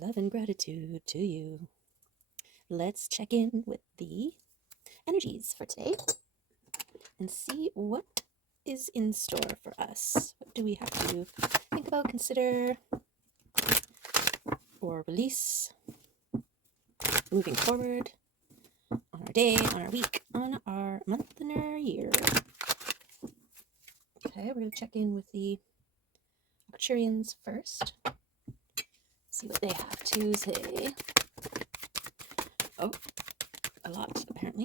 Love and gratitude to you. Let's check in with the energies for today and see what is in store for us. What do we have to think about, consider, or release moving forward on our day, on our week, on our month, and our year? Okay, we're going to check in with the Arcturians first. See what they have to say. Oh, a lot, apparently.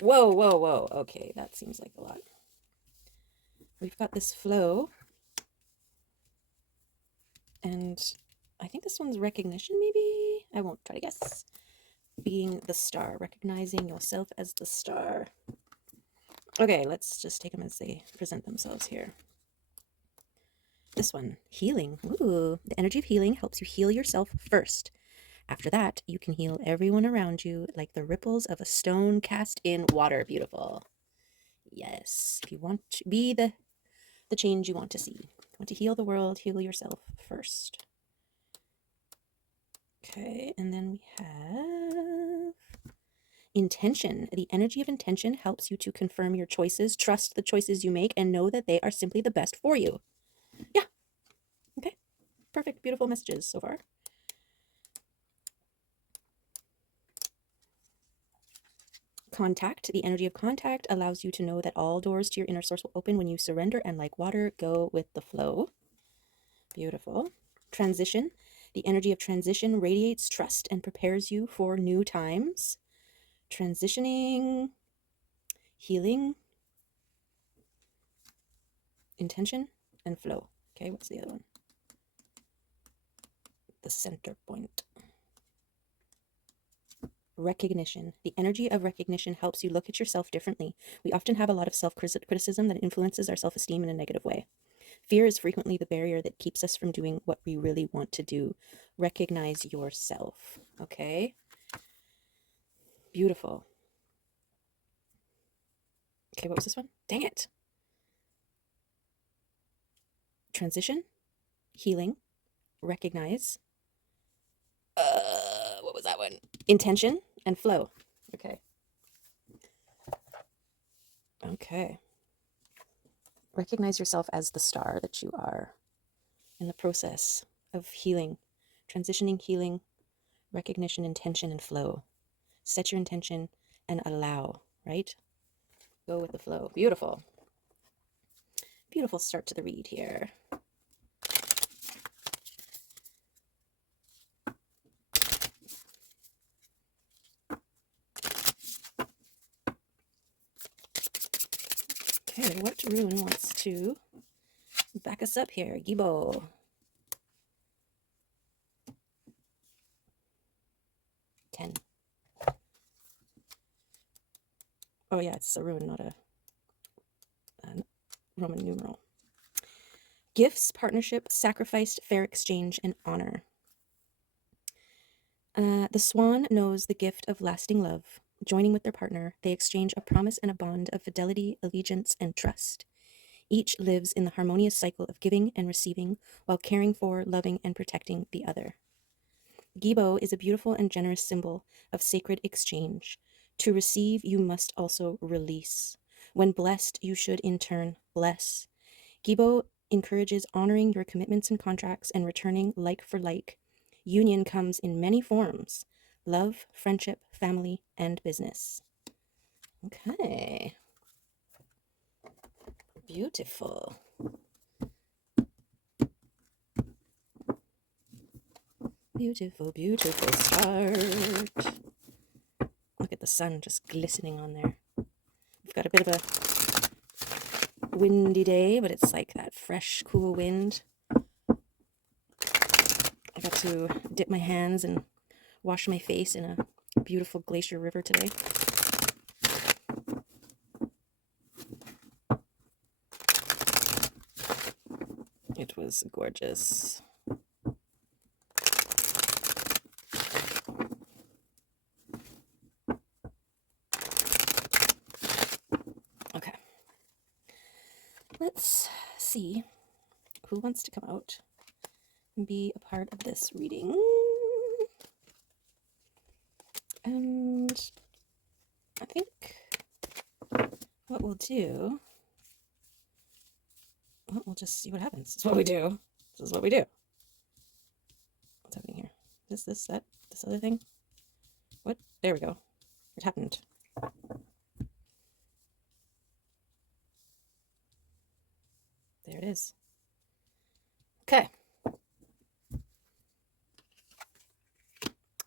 Whoa, whoa, whoa. Okay, that seems like a lot. We've got this flow. And I think this one's recognition, maybe? I won't try to guess. Being the star. Recognizing yourself as the star. Okay, let's just take them as they present themselves here. This one, healing. Ooh, the energy of healing helps you heal yourself first. After that, you can heal everyone around you like the ripples of a stone cast in water. Beautiful. Yes, if you want to be the change you want to see. You want to heal the world, heal yourself first. Okay, and then we have intention. The energy of intention helps you to confirm your choices, trust the choices you make, and know that they are simply the best for you. Yeah. Okay. Perfect. Beautiful messages so far. Contact. The energy of contact allows you to know that all doors to your inner source will open when you surrender and, like water, go with the flow. Beautiful. Transition. The energy of transition radiates trust and prepares you for new times. Transitioning, healing, intention, and flow. Okay, what's the other one? The center point. Recognition. The energy of recognition helps you look at yourself differently. We often have a lot of self-criticism that influences our self-esteem in a negative way. Fear is frequently the barrier that keeps us from doing what we really want to do. Recognize yourself. Okay? Beautiful. Okay, what was this one? Dang it. Transition, healing, recognize. What was that one? Intention and flow. Okay. Okay. Recognize yourself as the star that you are in the process of healing, transitioning, healing, recognition, intention, and flow. Set your intention and allow, right? Go with the flow. Beautiful. Beautiful start to the read here. Okay, what rune wants to back us up here? Gibo. 10. Oh yeah, it's a rune, not a Roman numeral. Gifts, partnership, sacrifice, fair exchange, and honor. The swan knows the gift of lasting love. Joining with their partner, they exchange a promise and a bond of fidelity, allegiance, and trust. Each lives in the harmonious cycle of giving and receiving while caring for, loving, and protecting the other. Gibo is a beautiful and generous symbol of sacred exchange. To receive, you must also release. When blessed, you should in turn bless. Gibo encourages honoring your commitments and contracts and returning like for like. Union comes in many forms: love, friendship, family, and business. Okay. Beautiful. Beautiful, beautiful start. Look at the sun just glistening on there. We've got a bit of a windy day, but it's like that fresh, cool wind. I got to dip my hands and wash my face in a beautiful glacier river today. It was gorgeous. Okay. Let's see who wants to come out be a part of this reading. And I think what we'll do, well, we'll just see what happens. This is what we do. This is what we do. What's happening here? Is this that? This other thing? What? There we go. It happened. There it is. Okay.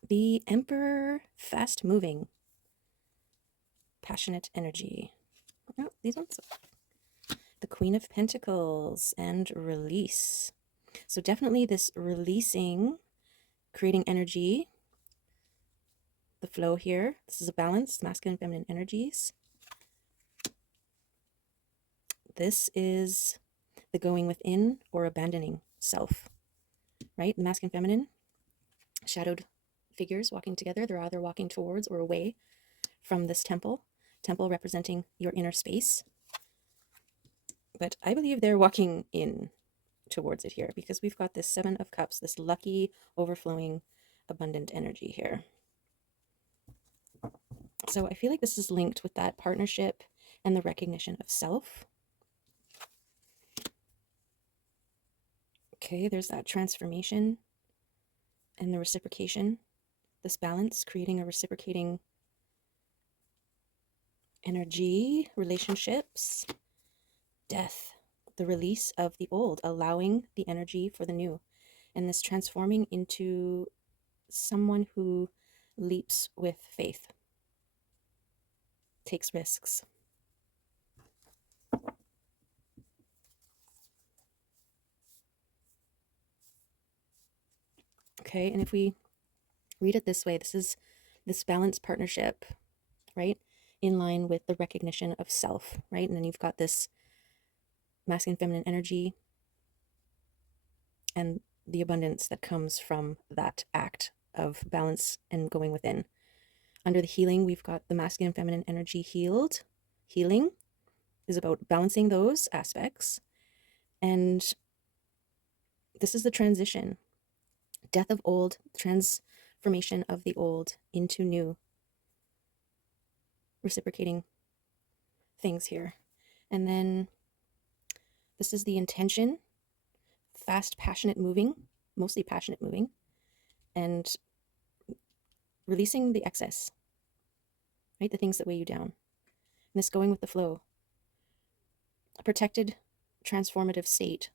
The Emperor, fast moving, passionate energy. Oh, these ones. The Queen of Pentacles and release. So definitely this releasing, creating energy, the flow here. This is a balance, masculine and feminine energies. This is the going within or abandoning self, right? The masculine, feminine, shadowed figures walking together. They're either walking towards or away from this temple representing your inner space. But I believe they're walking in towards it here because we've got this Seven of Cups, this lucky, overflowing, abundant energy here. So I feel like this is linked with that partnership and the recognition of self. Okay, there's that transformation and the reciprocation, this balance, creating a reciprocating energy, relationships, death, the release of the old, allowing the energy for the new, and this transforming into someone who leaps with faith, takes risks. Okay, and if we read it this way, this is this balanced partnership, right? In line with the recognition of self, right? And then you've got this masculine, feminine energy and the abundance that comes from that act of balance and going within. Under the healing, we've got the masculine, feminine energy healed. Healing is about balancing those aspects. And this is the transition. Death of old, transformation of the old into new. Reciprocating things here. And then this is the intention. Fast, passionate moving, mostly passionate moving. And releasing the excess, right? The things that weigh you down. And this going with the flow. A protected, transformative state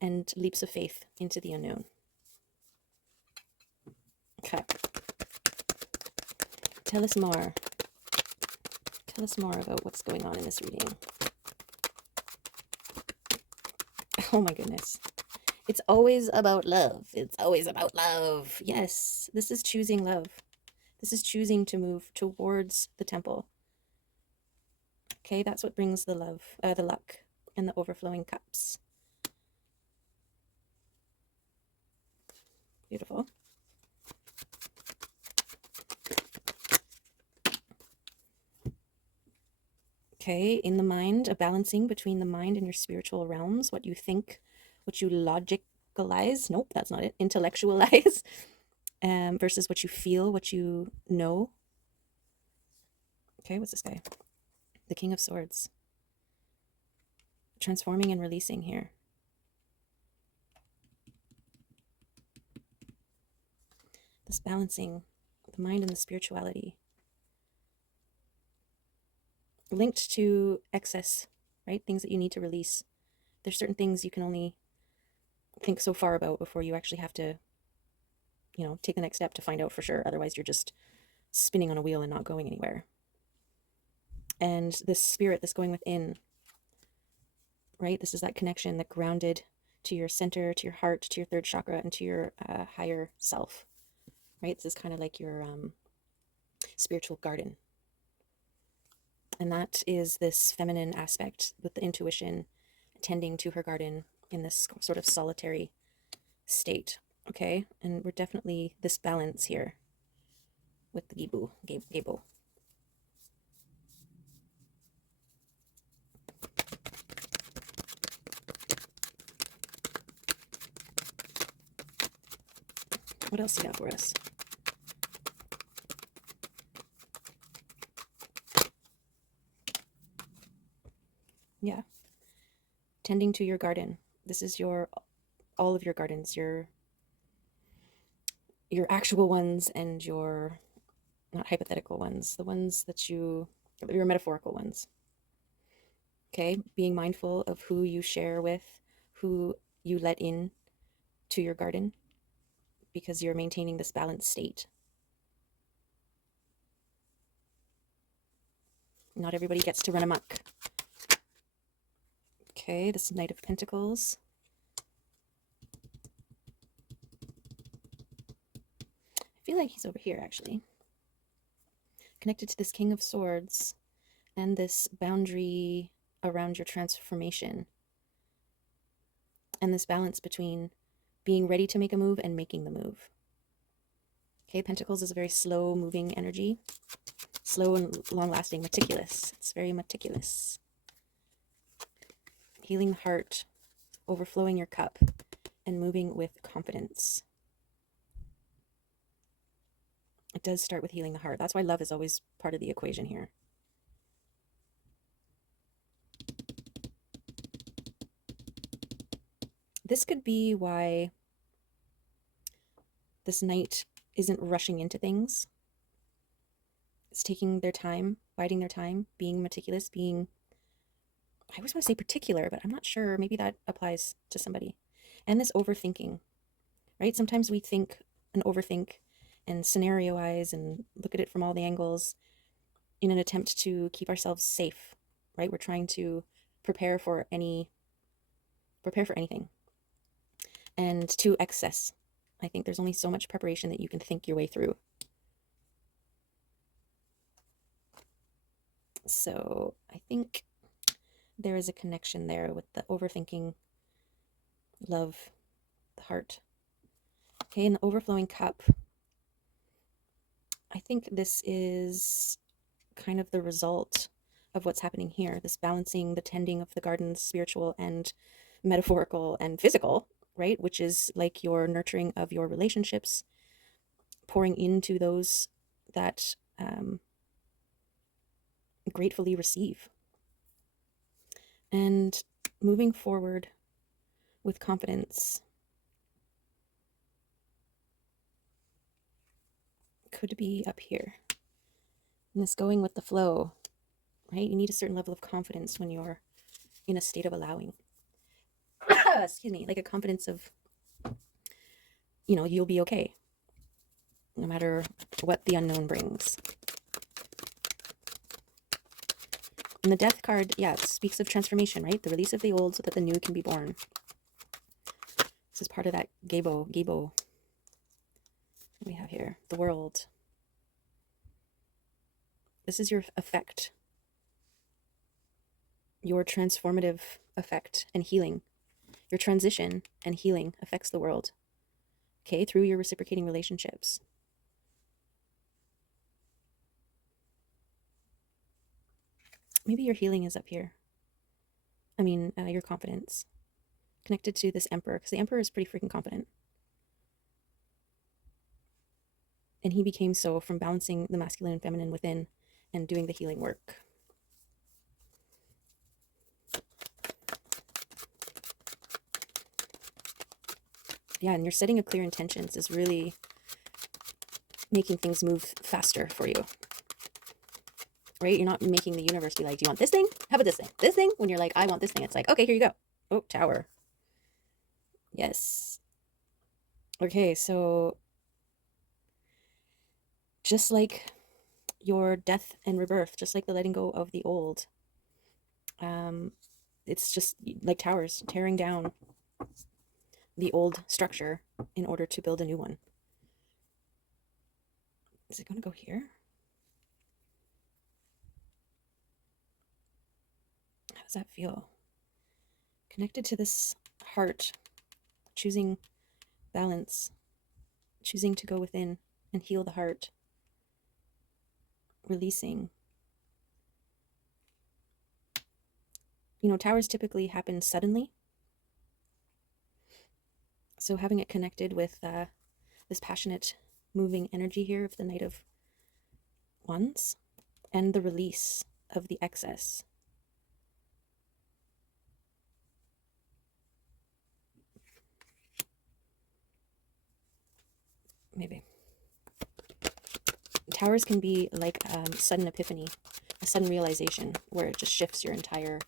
and leaps of faith into the unknown. Okay. Tell us more. Tell us more about what's going on in this reading. Oh my goodness. It's always about love. It's always about love. Yes, this is choosing love. This is choosing to move towards the temple. Okay, that's what brings the love, the luck, and the overflowing cups. Beautiful. Okay, in the mind, a balancing between the mind and your spiritual realms, what you think, what you logicalize, nope, that's not it, intellectualize, versus what you feel, what you know. Okay, what's this guy? The King of Swords. Transforming and releasing here. This balancing the mind and the spirituality. Linked to excess, right? Things that you need to release. There's certain things you can only think so far about before you actually have to, you know, take the next step to find out for sure. Otherwise, you're just spinning on a wheel and not going anywhere. And this spirit that's going within, right? This is that connection, that grounded to your center, to your heart, to your third chakra, and to your higher self, right? This is kind of like your spiritual garden. And that is this feminine aspect with the intuition tending to her garden in this sort of solitary state. Okay, and we're definitely this balance here with the Gebo. What else do you got for us? Yeah. Tending to your garden. This is all of your gardens, your actual ones and your not hypothetical ones, the ones that your metaphorical ones. Okay? Being mindful of who you share with, who you let in to your garden, because you're maintaining this balanced state. Not everybody gets to run amok. Okay, this Knight of Pentacles. I feel like he's over here, actually. Connected to this King of Swords and this boundary around your transformation. And this balance between being ready to make a move and making the move. Okay, Pentacles is a very slow moving energy. Slow and long-lasting, meticulous. It's very meticulous. Healing the heart, overflowing your cup, and moving with confidence. It does start with healing the heart. That's why love is always part of the equation here. This could be why this Knight isn't rushing into things. It's taking their time, biding their time, being meticulous, being, I always want to say particular, but I'm not sure. Maybe that applies to somebody. And this overthinking, right? Sometimes we think and overthink and scenarioize and look at it from all the angles in an attempt to keep ourselves safe, right? We're trying to prepare for anything. And to excess. I think there's only so much preparation that you can think your way through. So I think there is a connection there with the overthinking, love, the heart. Okay, and the overflowing cup. I think this is kind of the result of what's happening here. This balancing, the tending of the garden's spiritual and metaphorical and physical, right? Which is like your nurturing of your relationships, pouring into those that gratefully receive. And moving forward with confidence could be up here. And this going with the flow, right? You need a certain level of confidence when you're in a state of allowing. Excuse me, like a confidence of, you'll be okay, no matter what the unknown brings. And the Death card, yeah, it speaks of transformation, right? The release of the old so that the new can be born. This is part of that Gebo. What do we have here? The world. This is your effect. Your transformative effect and healing. Your transition and healing affects the world. Okay, through your reciprocating relationships. Maybe your healing is up here. Your confidence. Connected to this Emperor, because the Emperor is pretty freaking confident. And he became so from balancing the masculine and feminine within and doing the healing work. Yeah, and your setting of clear intentions is really making things move faster for you. Right? You're not making the universe be like, do you want this thing? How about this thing? This thing? When you're like, I want this thing. It's like, okay, here you go. Oh, Tower. Yes. Okay, so just like your death and rebirth, just like the letting go of the old, it's just like towers, tearing down the old structure in order to build a new one. Is it going to go here? How does that feel? Connected to this heart, choosing balance, choosing to go within and heal the heart, releasing. Towers typically happen suddenly. So having it connected with the this passionate, moving energy here of the Knight of Wands, and the release of the excess. Maybe. Towers can be like sudden epiphany, a sudden realization where it just shifts your entire,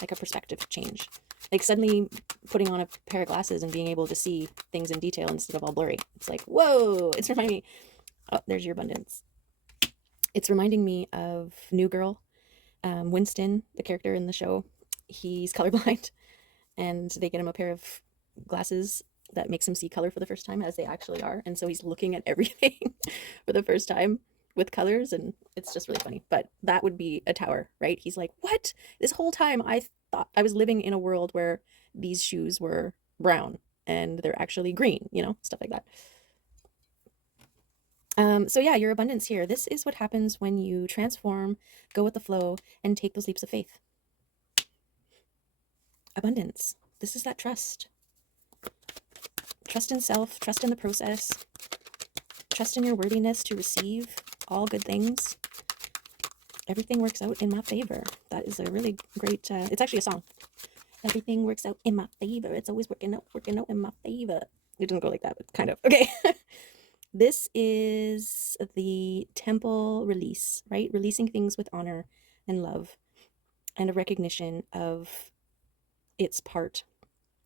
like a perspective change. Like suddenly putting on a pair of glasses and being able to see things in detail instead of all blurry. It's like, whoa, it's reminding me, oh, there's your abundance. It's reminding me of New Girl. Winston, the character in the show, he's colorblind, and they get him a pair of glasses that makes him see color for the first time as they actually are. And so he's looking at everything for the first time with colors, and it's just really funny. But that would be a tower, right? He's like, what? This whole time I thought I was living in a world where these shoes were brown and they're actually green, you know, stuff like that. So yeah, your abundance here. This is what happens when you transform, go with the flow, and take those leaps of faith. Abundance. This is that trust. Trust in self, trust in the process, trust in your worthiness to receive all good things. Everything works out in my favor. That is a really great, it's actually a song. Everything works out in my favor. It's always working out in my favor. It doesn't go like that, but kind of. Okay. This is the temple release, right? Releasing things with honor and love and a recognition of its part,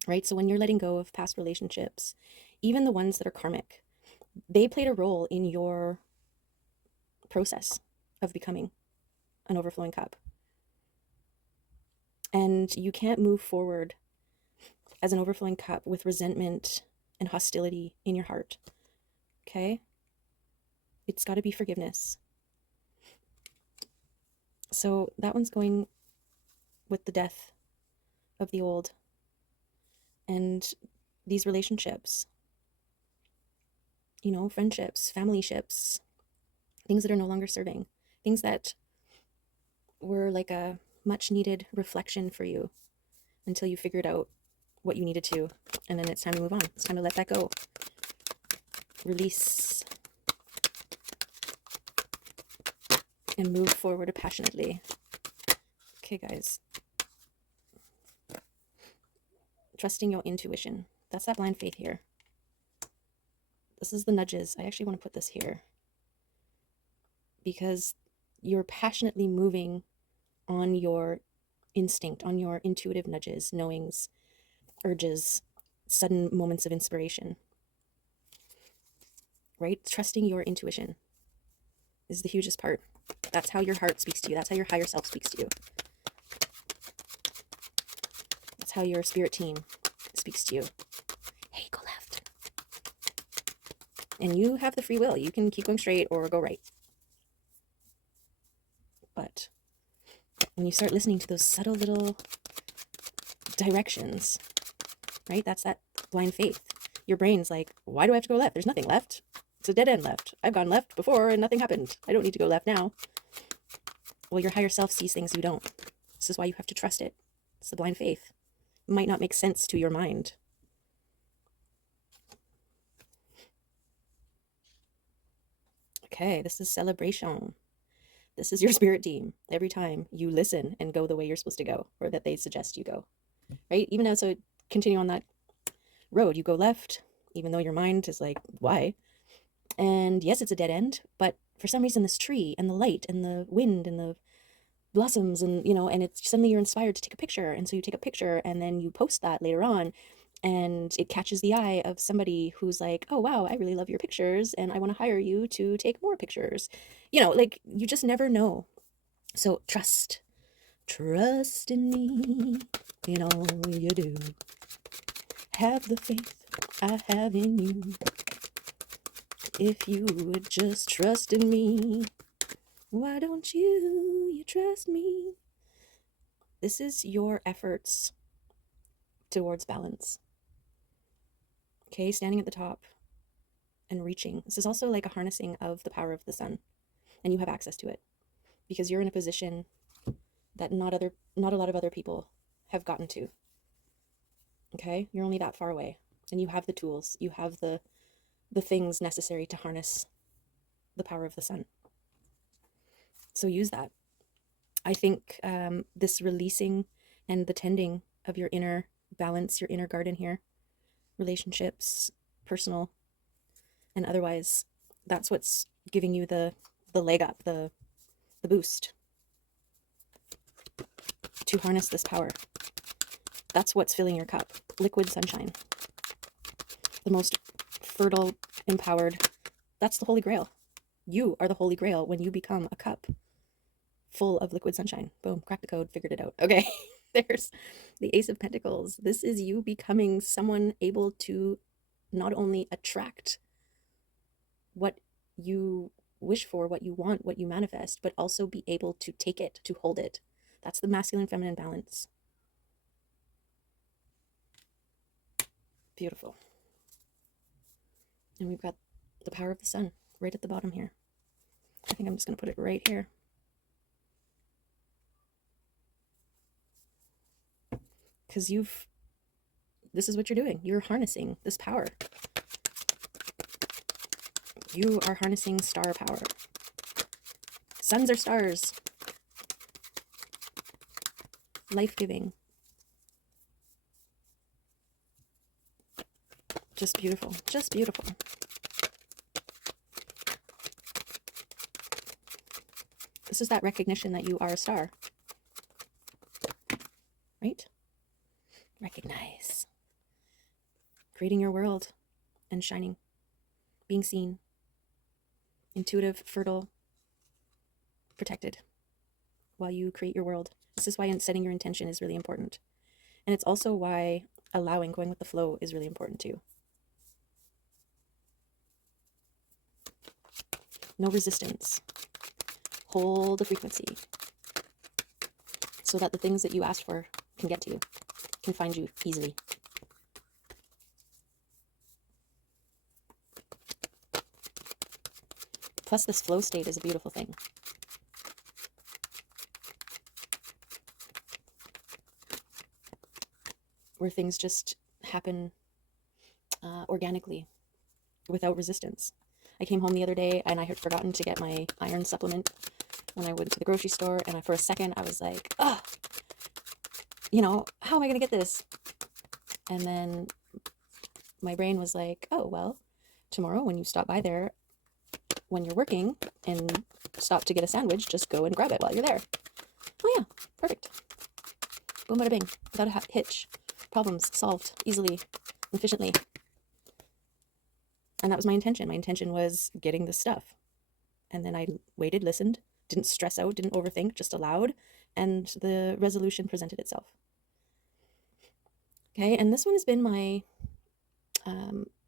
right? So when you're letting go of past relationships, even the ones that are karmic, they played a role in your process of becoming an overflowing cup. And you can't move forward as an overflowing cup with resentment and hostility in your heart. Okay? It's got to be forgiveness. So that one's going with the death of the old and these relationships, you know, friendships, family ships, things that are no longer serving, things that were like a much needed reflection for you until you figured out what you needed to, and then it's time to move on. It's time to let that go. Release and move forward passionately. Okay, guys. Trusting your intuition. That's that blind faith here. This is the nudges. I actually want to put this here because you're passionately moving on your instinct, on your intuitive nudges, knowings, urges, sudden moments of inspiration. Right? Trusting your intuition is the hugest part. That's how your heart speaks to you. That's how your higher self speaks to you. That's how your spirit team speaks to you. Hey, go left. And you have the free will. You can keep going straight or go right. But when you start listening to those subtle little directions, right? That's that blind faith. Your brain's like, why do I have to go left? There's nothing left. It's a dead end left. I've gone left before and nothing happened. I don't need to go left now. Well, your higher self sees things you don't. This is why you have to trust it. It's the blind faith. It might not make sense to your mind. Okay, this is celebration. This is your spirit team. Every time you listen and go the way you're supposed to go, or that they suggest you go, right? Even though, so continue on that road, you go left, even though your mind is like, why? And yes, it's a dead end, but for some reason this tree and the light and the wind and the blossoms and, you know, and it's suddenly you're inspired to take a picture. And so you take a picture and then you post that later on and it catches the eye of somebody who's like, oh, wow, I really love your pictures and I want to hire you to take more pictures. You know, like you just never know. So trust in me in all you do. Have the faith I have in you. If you would just trust in me, why don't you trust me? This is your efforts towards balance. Okay, standing at the top and reaching. This is also like a harnessing of the power of the sun, and you have access to it because you're in a position that not a lot of other people have gotten to. Okay, you're only that far away, and you have the tools, you have the the things necessary to harness the power of the sun. So use that. I think this releasing and the tending of your inner balance, your inner garden here, relationships, personal and otherwise, that's what's giving you the leg up, the boost to harness this power. That's what's filling your cup. Liquid sunshine. The most fertile, empowered. That's the Holy Grail. You are the Holy Grail when you become a cup full of liquid sunshine. Boom, cracked the code, figured it out. Okay, there's the Ace of Pentacles. This is you becoming someone able to not only attract what you wish for, what you want, what you manifest, but also be able to take it, to hold it. That's the masculine feminine balance. Beautiful. And we've got the power of the sun right at the bottom here. I think I'm just going to put it right here. Because this is what you're doing. You're harnessing this power. You are harnessing star power. Suns are stars. Life-giving. Just beautiful. Just beautiful. This is that recognition that you are a star. Right? Recognize. Creating your world and shining. Being seen. Intuitive, fertile, protected while you create your world. This is why setting your intention is really important. And it's also why allowing, going with the flow is really important too. No resistance. Hold the frequency so that the things that you asked for can get to you, can find you easily. Plus, this flow state is a beautiful thing. Where things just happen organically, without resistance. I came home the other day and I had forgotten to get my iron supplement when I went to the grocery store, and for a second I was like, oh, how am I going to get this? And then my brain was like, oh, well, tomorrow when you stop by there, when you're working and stop to get a sandwich, just go and grab it while you're there. Oh yeah, perfect. Boom, bada bing, without a hitch. Problems solved easily, efficiently. And that was my intention. My intention was getting this stuff. And then I waited, listened, didn't stress out, didn't overthink, just allowed, and the resolution presented itself. Okay, and this one has been my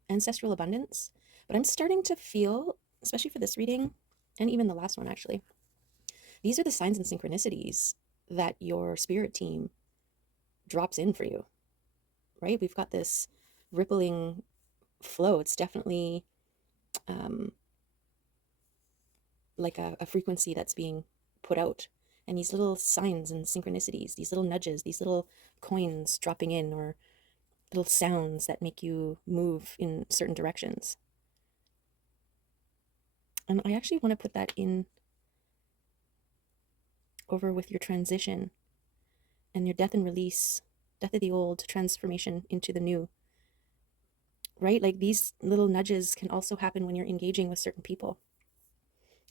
ancestral abundance, but I'm starting to feel, especially for this reading, and even the last one actually, these are the signs and synchronicities that your spirit team drops in for you, right? We've got this rippling flow. It's definitely like a frequency that's being put out, and these little signs and synchronicities, these little nudges, these little coins dropping in, or little sounds that make you move in certain directions. And I actually want to put that in over with your transition and your death and release, death of the old, transformation into the new, right? Like these little nudges can also happen when you're engaging with certain people,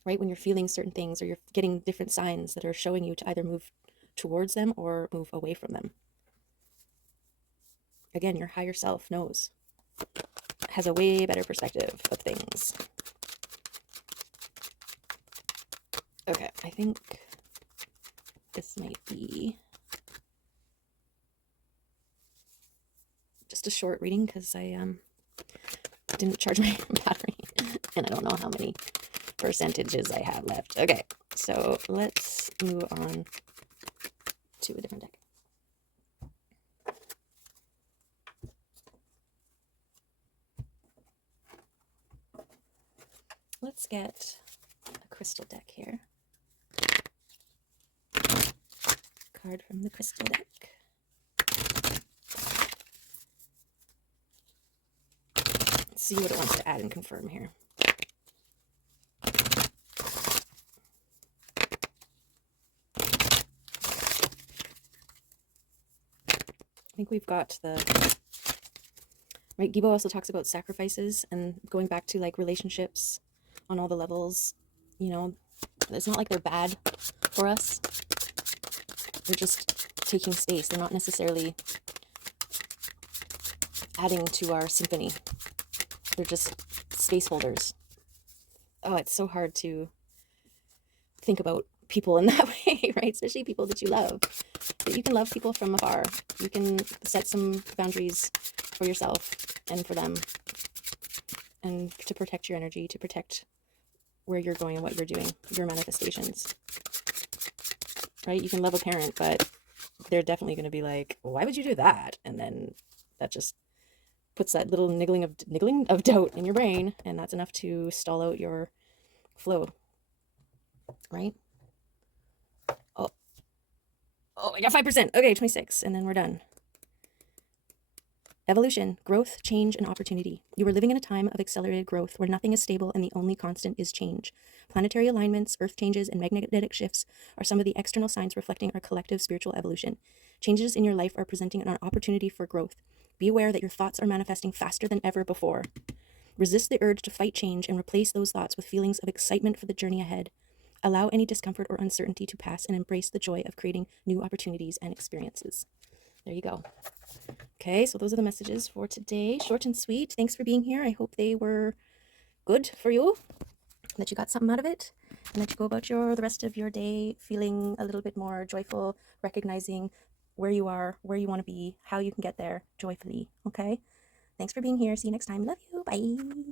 right? When you're feeling certain things, or you're getting different signs that are showing you to either move towards them or move away from them. Again, your higher self knows, has a way better perspective of things. Okay, I think this might be just a short reading because I didn't charge my battery and I don't know how many percentages I have left. Okay, so let's move on to a different deck. Let's get a crystal deck here. Card from the crystal deck. Let's see what it wants to add and confirm here. I think we've got the, right, Gibo also talks about sacrifices and going back to like relationships on all the levels. You know, it's not like they're bad for us. They're just taking space. They're not necessarily adding to our symphony. They're just space holders. Oh, it's so hard to think about people in that way, right? Especially people that you love. But you can love people from afar. You can set some boundaries for yourself and for them, and to protect your energy, to protect where you're going and what you're doing, your manifestations, right? You can love a parent, but they're definitely going to be like, why would you do that? And then that just puts that little niggling of doubt in your brain, and that's enough to stall out your flow, right? Oh, I got 5%. Okay, 26, and then we're done. Evolution, growth, change, and opportunity. You are living in a time of accelerated growth where nothing is stable and the only constant is change. Planetary alignments, earth changes, and magnetic shifts are some of the external signs reflecting our collective spiritual evolution. Changes in your life are presenting an opportunity for growth. Be aware that your thoughts are manifesting faster than ever before. Resist the urge to fight change and replace those thoughts with feelings of excitement for the journey ahead. Allow any discomfort or uncertainty to pass and embrace the joy of creating new opportunities and experiences. There you go. Okay, so those are the messages for today. Short and sweet. Thanks for being here. I hope they were good for you, that you got something out of it, and that you go about the rest of your day feeling a little bit more joyful, recognizing where you are, where you want to be, how you can get there joyfully. Okay? Thanks for being here. See you next time. Love you. Bye.